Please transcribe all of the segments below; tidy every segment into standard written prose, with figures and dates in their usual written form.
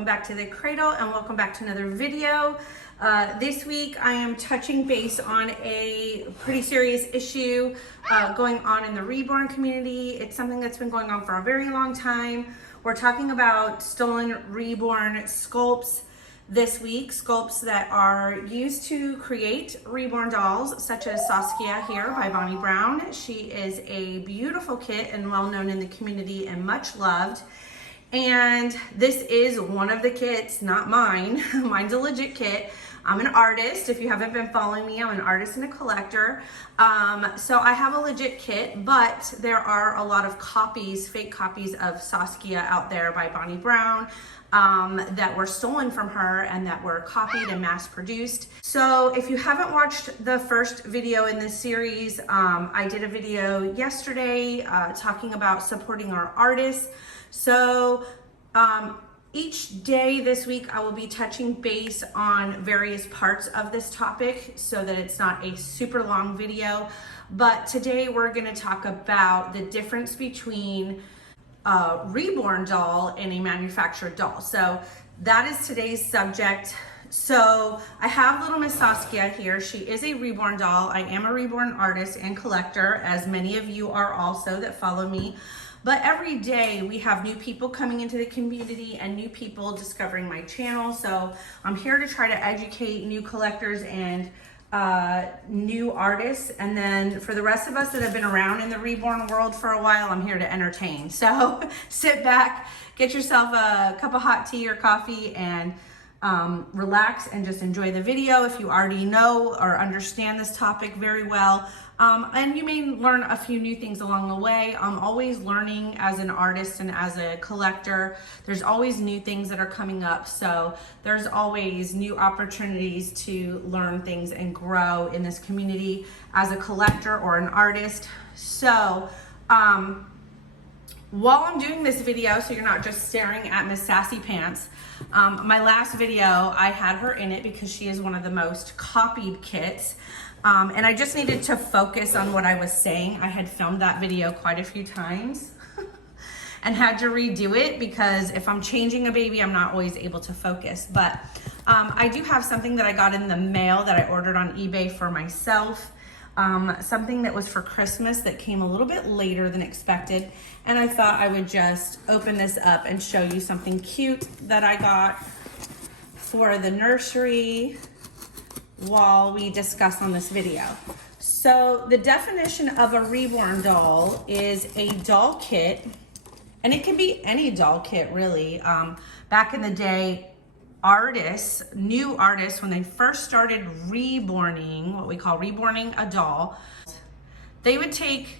welcome back to the cradle and welcome back to another video. This week I am touching base on a pretty serious issue going on in the Reborn community. It's something that's been going on for a very long time. We're talking about stolen Reborn sculpts this week, sculpts that are used to create Reborn dolls, such as Saskia here by Bonnie Brown. She is a beautiful kit and well known in the community and much loved. And this is one of the kits, not mine. Mine's a legit kit. I'm an artist. If you haven't been following me, I'm an artist and a collector. So I have a legit kit, but there are a lot of copies, fake copies of Saskia out there by Bonnie Brown that were stolen from her and that were copied and mass produced. So if you haven't watched the first video in this series, I did a video yesterday talking about supporting our artists. So each day this week I will be touching base on various parts of this topic so that it's not a super long video. But today we're going to talk about the difference between a reborn doll and a manufactured doll. So that is today's subject. So I have little Miss Saskia here. She is a reborn doll. I am a reborn artist and collector, as many of you are also that follow me. But every day we have new people coming into the community and new people discovering my channel. So I'm here to try to educate new collectors and new artists. And then for the rest of us that have been around in the Reborn world for a while, I'm here to entertain. So sit back, get yourself a cup of hot tea or coffee and relax and just enjoy the video if you already know or understand this topic very well. And you may learn a few new things along the way. I'm always learning as an artist and as a collector. There's always new things that are coming up. So there's always new opportunities to learn things and grow in this community as a collector or an artist. So while I'm doing this video, so you're not just staring at Miss Sassy Pants, my last video, I had her in it because she is one of the most copied kits. And I just needed to focus on what I was saying. I had filmed that video quite a few times and had to redo it because if I'm changing a baby, I'm not always able to focus. But I do have something that I got in the mail that I ordered on eBay for myself. Something that was for Christmas that came a little bit later than expected. And I thought I would just open this up and show you something cute that I got for the nursery while we discuss on this video. So the definition of a reborn doll is a doll kit, and it can be any doll kit really. Back in the day, artists, new artists, when they first started reborning, what we call reborning a doll, they would take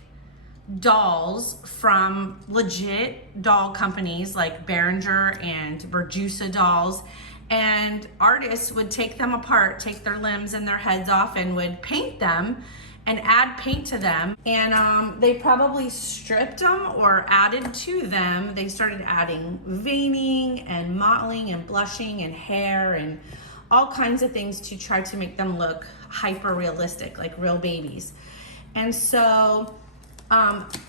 dolls from legit doll companies like Behringer and Berjusa dolls, and artists would take them apart, take their limbs and their heads off, and would paint them and add paint to them. And they probably stripped them or added to them. They started adding veining and mottling and blushing and hair and all kinds of things to try to make them look hyper realistic, like real babies. And so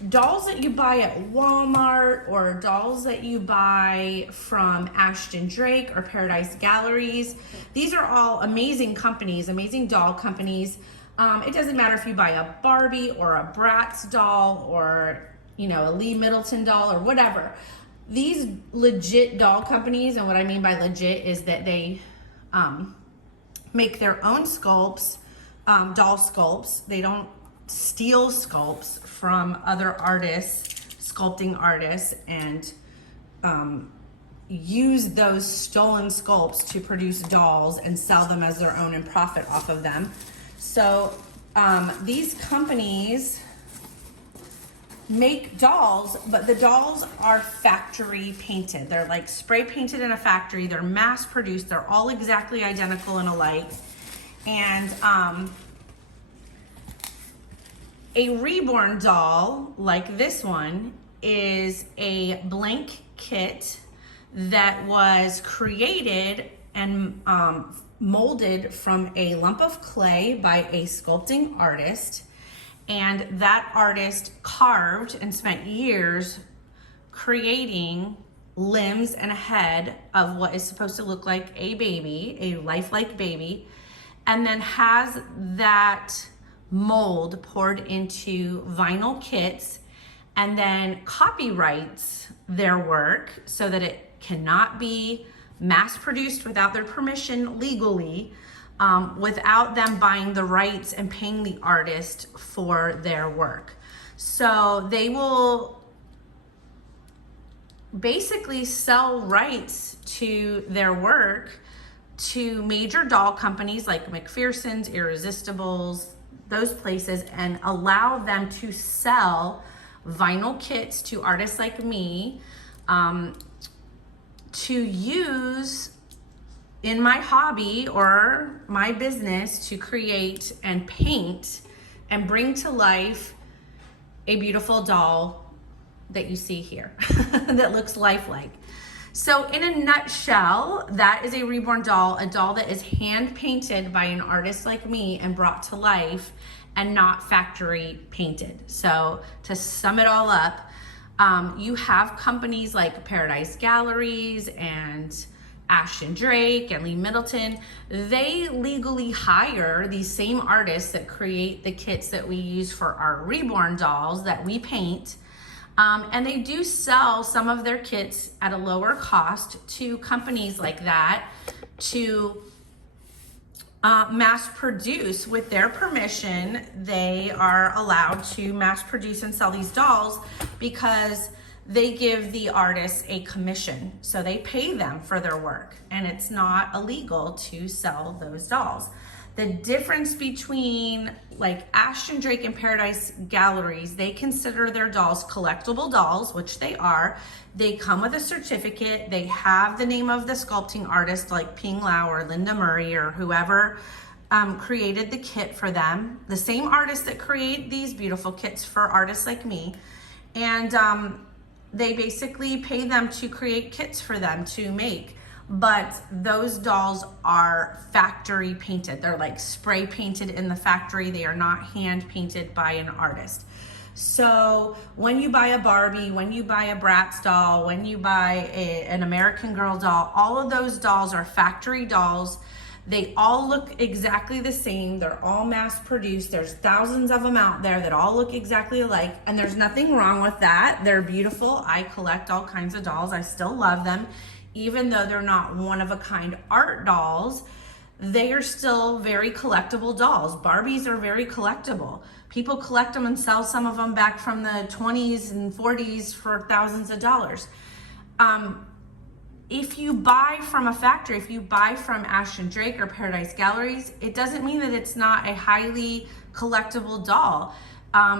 dolls that you buy at Walmart or dolls that you buy from Ashton Drake or Paradise Galleries, these are all amazing companies, amazing doll companies. It doesn't matter if you buy a Barbie or a Bratz doll or, you know, a Lee Middleton doll or whatever. These legit doll companies, and what I mean by legit is that they make their own sculpts, doll sculpts. They don't steal sculpts from other artists, sculpting artists, and use those stolen sculpts to produce dolls and sell them as their own and profit off of them. So these companies make dolls, but the dolls are factory painted. They're like spray painted in a factory. They're mass produced. They're all exactly identical and alike. And a reborn doll like this one is a blank kit that was created and molded from a lump of clay by a sculpting artist, and that artist carved and spent years creating limbs and a head of what is supposed to look like a baby, a lifelike baby, and then has that mold poured into vinyl kits and then copyrights their work so that it cannot be mass produced without their permission legally, without them buying the rights and paying the artist for their work. So they will basically sell rights to their work to major doll companies like McPherson's, Irresistibles, those places, and allow them to sell vinyl kits to artists like me to use in my hobby or my business to create and paint and bring to life a beautiful doll that you see here that looks lifelike. So in a nutshell, that is a Reborn doll, a doll that is hand painted by an artist like me and brought to life and not factory painted. So to sum it all up, you have companies like Paradise Galleries and Ashton Drake and Lee Middleton. They legally hire these same artists that create the kits that we use for our Reborn dolls that we paint. And they do sell some of their kits at a lower cost to companies like that to mass produce. With their permission, they are allowed to mass produce and sell these dolls because they give the artists a commission. So they pay them for their work, and it's not illegal to sell those dolls. The difference between like Ashton Drake and Paradise Galleries, they consider their dolls collectible dolls, which they are. They come with a certificate. They have the name of the sculpting artist like Ping Lau or Linda Murray or whoever created the kit for them. The same artists that create these beautiful kits for artists like me. And they basically pay them to create kits for them to make. But those dolls are factory painted. They're like spray painted in the factory. They are not hand painted by an artist. So when you buy a Barbie, when you buy a Bratz doll, when you buy an American Girl doll, all of those dolls are factory dolls. They all look exactly the same. They're all mass produced. There's thousands of them out there that all look exactly alike, and there's nothing wrong with that. They're beautiful. I collect all kinds of dolls. I still love them. Even though they're not one-of-a-kind art dolls, they are still very collectible dolls. Barbies are very collectible. People collect them and sell some of them back from the 20s and 40s for thousands of dollars. If you buy from a factory, if you buy from Ashton Drake or Paradise Galleries, it doesn't mean that it's not a highly collectible doll.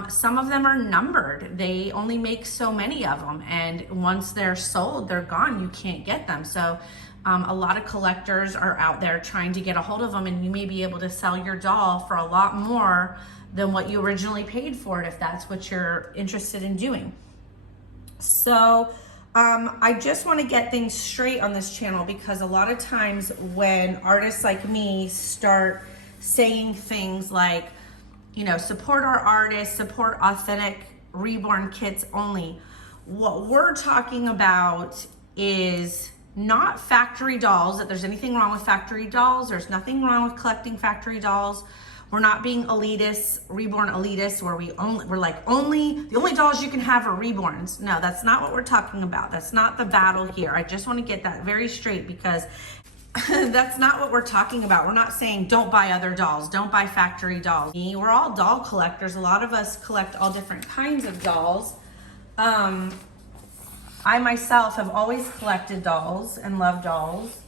Some of them are numbered. They only make so many of them, and once they're sold, they're gone. You can't get them. So a lot of collectors are out there trying to get a hold of them, and you may be able to sell your doll for a lot more than what you originally paid for it if that's what you're interested in doing. So I just want to get things straight on this channel, because a lot of times when artists like me start saying things like, you know, support our artists, support authentic Reborn kits only, what we're talking about is not factory dolls, that there's anything wrong with factory dolls. There's nothing wrong with collecting factory dolls. We're not being elitists, Reborn elitists, where we're like, the only dolls you can have are Reborns. No, that's not what we're talking about. That's not the battle here. I just want to get that very straight, because that's not what we're talking about. We're not saying don't buy other dolls, don't buy factory dolls. We're all doll collectors. A lot of us collect all different kinds of dolls. I myself have always collected dolls and love dolls,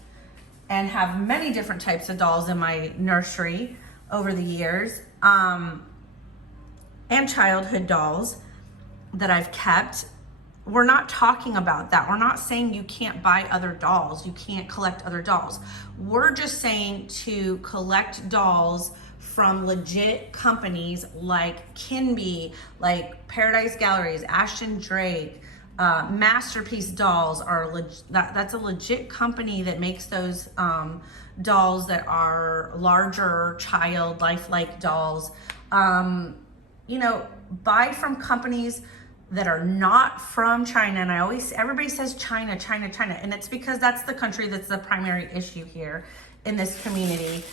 and have many different types of dolls in my nursery over the years, and childhood dolls that I've kept. We're not talking about that. We're not saying you can't buy other dolls, you can't collect other dolls. We're just saying to collect dolls from legit companies like Kinby, like Paradise Galleries, Ashton Drake, Masterpiece Dolls are that's a legit company that makes those dolls that are larger child lifelike dolls. You know, buy from companies that are not from China. And everybody says China, China, China. And it's because that's the country that's the primary issue here in this community.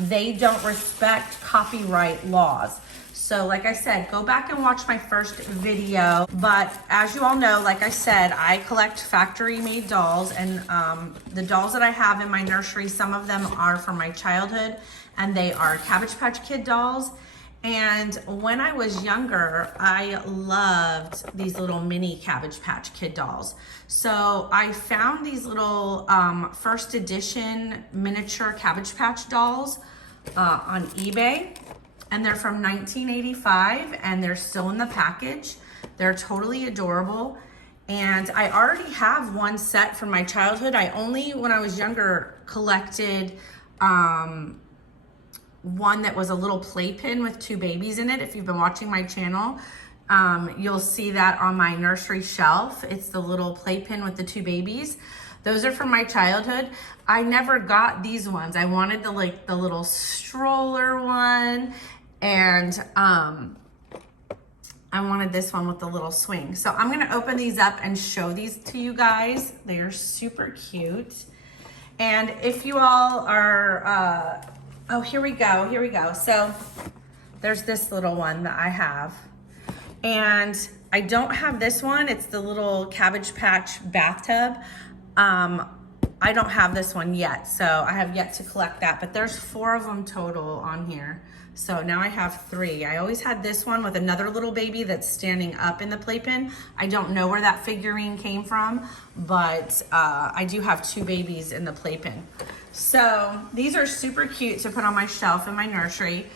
They don't respect copyright laws. So like I said, go back and watch my first video. But as you all know, like I said, I collect factory made dolls, and the dolls that I have in my nursery, some of them are from my childhood, and they are Cabbage Patch Kid dolls. And when I was younger, I loved these little mini Cabbage Patch Kid dolls. So I found these little first edition miniature Cabbage Patch dolls on eBay. And they're from 1985, and they're still in the package. They're totally adorable. And I already have one set from my childhood. I only, when I was younger, collected one that was a little playpen with two babies in it. If you've been watching my channel, you'll see that on my nursery shelf. It's the little playpen with the two babies. Those are from my childhood. I never got these ones. I wanted the little stroller one, and I wanted this one with the little swing. So I'm gonna open these up and show these to you guys. They are super cute. And if you all are, oh, here we go. So there's this little one that I have. And I don't have this one. It's the little Cabbage Patch bathtub. I don't have this one yet, so I have yet to collect that, but there's 4 of them total on here. So now I have 3. I always had this one with another little baby that's standing up in the playpen. I don't know where that figurine came from, but I do have 2 babies in the playpen. So these are super cute to put on my shelf in my nursery.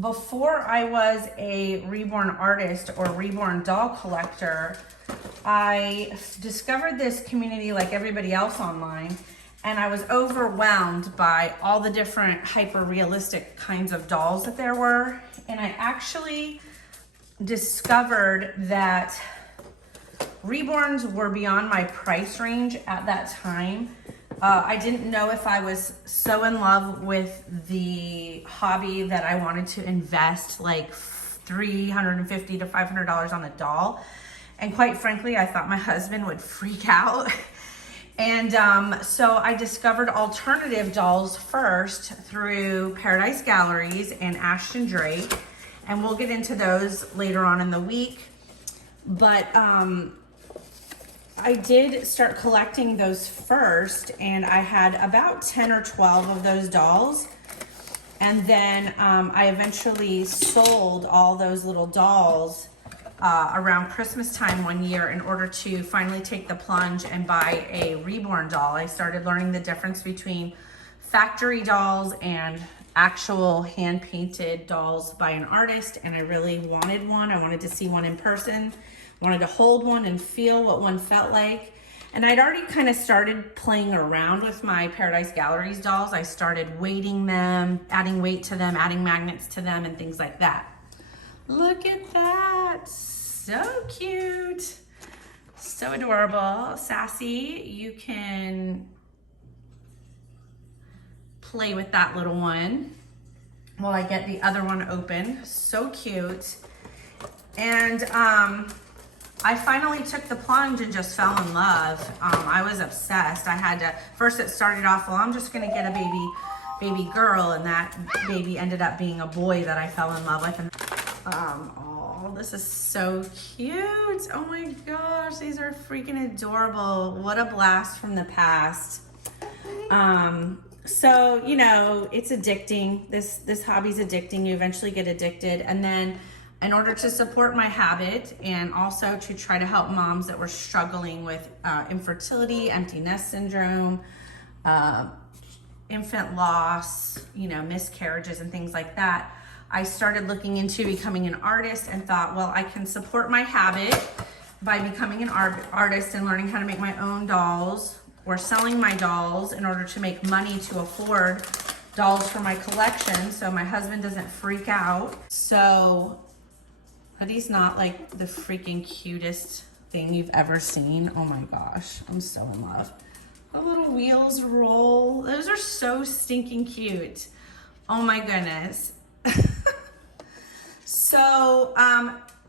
Before I was a Reborn artist or Reborn doll collector, I discovered this community like everybody else online, and I was overwhelmed by all the different hyper-realistic kinds of dolls that there were. And I actually discovered that Reborns were beyond my price range at that time. I didn't know if I was so in love with the hobby that I wanted to invest like $350 to $500 on a doll. And quite frankly, I thought my husband would freak out. And so I discovered alternative dolls first through Paradise Galleries and Ashton Drake. And we'll get into those later on in the week. But I did start collecting those first, and I had about 10 or 12 of those dolls. And then I eventually sold all those little dolls around Christmas time one year in order to finally take the plunge and buy a Reborn doll. I started learning the difference between factory dolls and actual hand-painted dolls by an artist, and I really wanted one. I wanted to see one in person. Wanted to hold one and feel what one felt like. And I'd already kind of started playing around with my Paradise Galleries dolls. I started weighting them, adding weight to them, adding magnets to them, and things like that. Look at that, so cute. So adorable. Sassy, you can play with that little one while I get the other one open. So cute. And I finally took the plunge and just fell in love. I was obsessed. I had to, first it started off, well, I'm just gonna get a baby girl, and that baby ended up being a boy that I fell in love with. And, oh, this is so cute. Oh my gosh, these are freaking adorable. What a blast from the past. So, you know, it's addicting. This hobby's addicting. You eventually get addicted. And then in order to support my habit and also to try to help moms that were struggling with infertility, empty nest syndrome, infant loss, you know, miscarriages and things like that, I started looking into becoming an artist and thought, well, I can support my habit by becoming an artist and learning how to make my own dolls or selling my dolls in order to make money to afford dolls for my collection so my husband doesn't freak out. So are these not like the freaking cutest thing you've ever seen? Oh my gosh, I'm so in love. The little wheels roll. Those are so stinking cute. Oh my goodness. So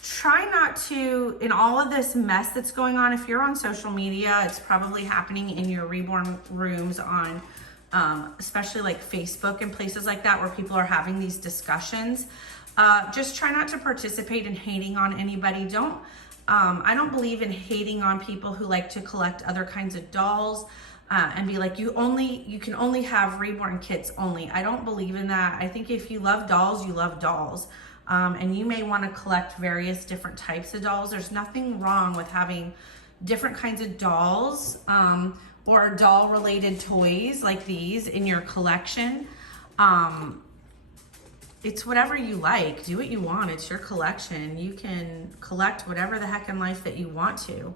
try not to, in all of this mess that's going on, if you're on social media, it's probably happening in your Reborn rooms on especially like Facebook and places like that where people are having these discussions. Just try not to participate in hating on anybody. I don't believe in hating on people who like to collect other kinds of dolls and be like, you can only have Reborn kits only. I don't believe in that. I think if you love dolls, you love dolls. And you may want to collect various different types of dolls. There's nothing wrong with having different kinds of dolls or doll related toys like these in your collection. It's whatever you like. Do what you want. It's your collection. You can collect whatever the heck in life that you want to.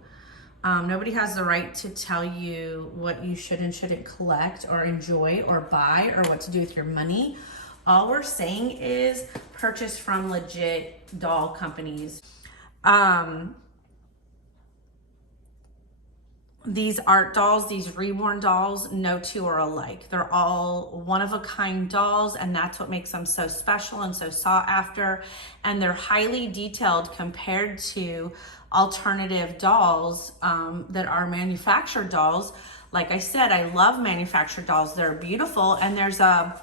Nobody has the right to tell you what you should and shouldn't collect or enjoy or buy or what to do with your money. All we're saying is purchase from legit doll companies. These art dolls, these Reborn dolls, no two are alike. They're all one-of-a-kind dolls, and that's what makes them so special and so sought after. And they're highly detailed compared to alternative dolls that are manufactured dolls. Like I said, I love manufactured dolls. They're beautiful, and there's a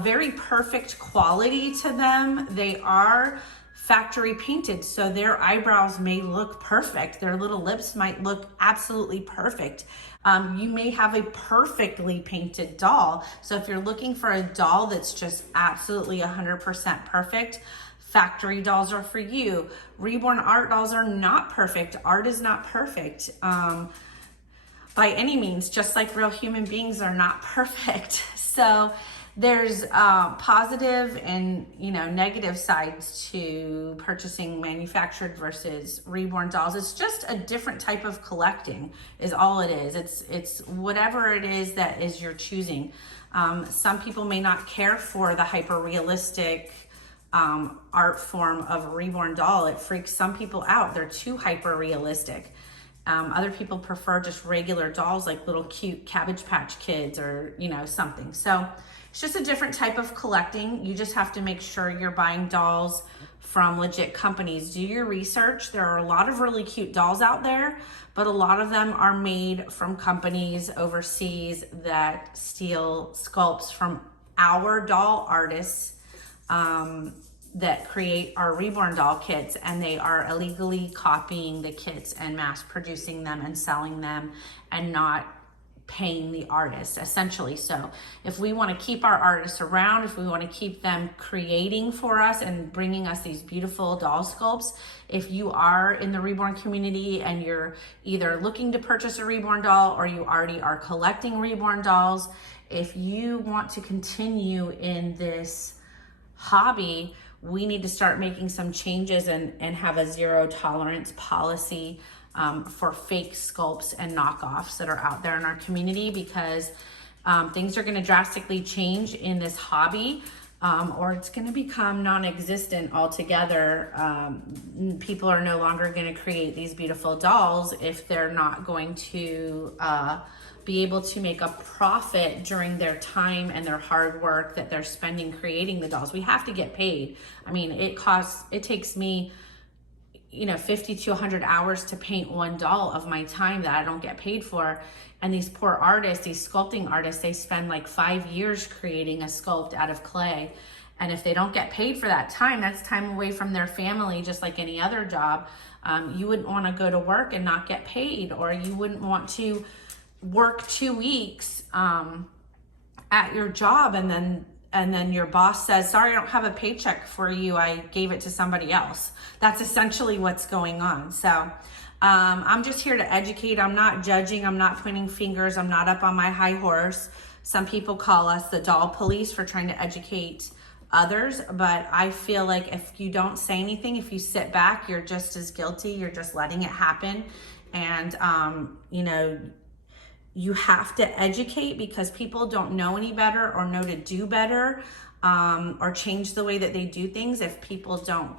very perfect quality to them. They are factory painted, so their eyebrows may look perfect. Their little lips might look absolutely perfect. You may have a perfectly painted doll. So if you're looking for a doll that's just absolutely 100% perfect, factory dolls are for you. Reborn art dolls are not perfect. Art is not perfect by any means, just like real human beings are not perfect. So there's positive and negative sides to purchasing manufactured versus Reborn dolls. It's just a different type of collecting is all it is. It's whatever it is that is your choosing. Some people may not care for the hyper realistic art form of a Reborn doll. It freaks some people out. They're too hyper realistic. Other people prefer just regular dolls like little cute Cabbage Patch Kids or something. So it's just a different type of collecting. You just have to make sure you're buying dolls from legit companies. Do your research. There are a lot of really cute dolls out there, but a lot of them are made from companies overseas that steal sculpts from our doll artists that create our Reborn doll kits, and they are illegally copying the kits and mass producing them and selling them and not paying the artists, essentially. So if we want to keep our artists around, if we want to keep them creating for us and bringing us these beautiful doll sculpts, if you are in the Reborn community and you're either looking to purchase a Reborn doll or you already are collecting Reborn dolls, if you want to continue in this hobby, we need to start making some changes and have a zero tolerance policy for fake sculpts and knockoffs that are out there in our community, because things are going to drastically change in this hobby, or it's going to become non-existent altogether. People are no longer going to create these beautiful dolls if they're not going to be able to make a profit during their time and their hard work that they're spending creating the dolls. We have to get paid. I mean, it takes me 50 to 100 hours to paint one doll of my time that I don't get paid for. And these poor artists, these sculpting artists, they spend like 5 years creating a sculpt out of clay. And if they don't get paid for that time, that's time away from their family, just like any other job. You wouldn't want to go to work and not get paid, or you wouldn't want to work 2 weeks at your job and then your boss says, sorry, I don't have a paycheck for you. I gave it to somebody else. That's essentially what's going on. So I'm just here to educate. I'm not judging. I'm not pointing fingers. I'm not up on my high horse. Some people call us the doll police for trying to educate others, but I feel like if you don't say anything, if you sit back, you're just as guilty. You're just letting it happen. And, you have to educate, because people don't know any better or know to do better or change the way that they do things if people don't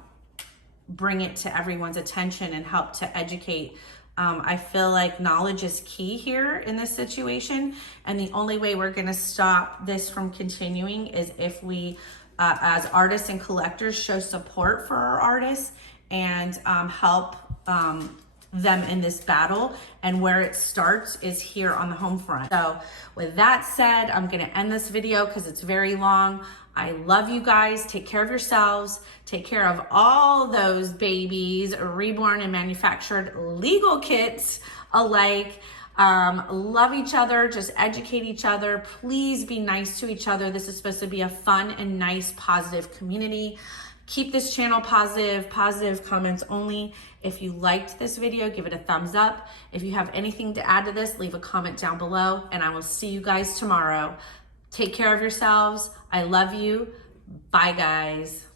bring it to everyone's attention and help to educate. I feel like knowledge is key here in this situation. And the only way we're going to stop this from continuing is if we as artists and collectors, show support for our artists and help them in this battle. And where it starts is here on the home front. So with that said, I'm gonna end this video because it's very long. I love you guys. Take care of yourselves. Take care of all those babies, reborn and manufactured legal kits alike. Love each other, just educate each other. Please be nice to each other. This is supposed to be a fun and nice, positive community. Keep this channel positive, positive comments only. If you liked this video, give it a thumbs up. If you have anything to add to this, leave a comment down below, and I will see you guys tomorrow. Take care of yourselves. I love you. Bye, guys.